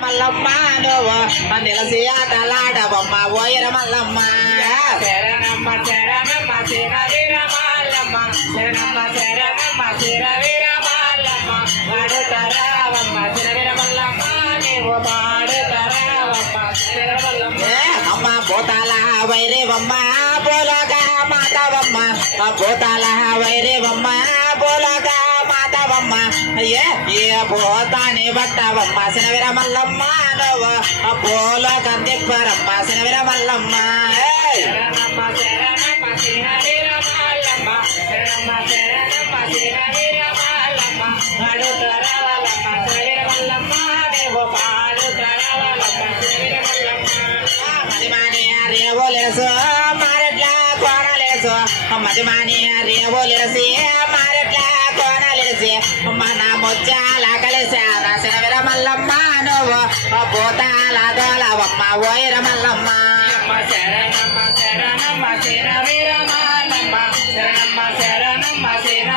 మల్లమ్మ నువ్వు నిలసి ఆటలాడవమ్మ ఓయర మల్లమ్మ శరణమ్మ శరణమ్మ శర వీరమాలమ్మ శరణమ్మ శరణమ్మ శర వీరమాలమ్మ పాడుతరావమ్మ శర వీరమల్లమ్మ నీవు పాడుతరావమ్మ శర మల్లమ్మ అమ్మ పోతాల వైరేవమ్మ పోలగా మాతవమ్మ పోతాల వైరేవమ్మ పోలగా మాతవమ్మ ఏ పోతాని బట్టవమ్మ శనవిర మల్లమ్మ నువ్వు పోలగా తిప్పరమ్మ శనవిర మల్లమ్మ శరణమ్మ శరణమ్మ శర వీరమాలమ్మ శరణమ్మ శరణమ్మ శర వీరమాలమ్మ పాడుతరావమ్మ శర వీరమల్లమ్మ నీవు పాడుతరావమ్మ శర వీరమల్లమ్మ మదిమాని రేవోలేసు మారెట్ల కోనలేసు మదిమాని రేవోలేసి మారెట్ల కోనలేసి మన ముచ్చాల కలిసాన శనవిర మల్లమ్మ నువ్వు పోతాల దోలవమ్మ ఓయర మల్లమ్మ శరణమ్మ శరణమ్మ శర వీరమాలమ్మ శరణమ్మ శరణమ్మ శర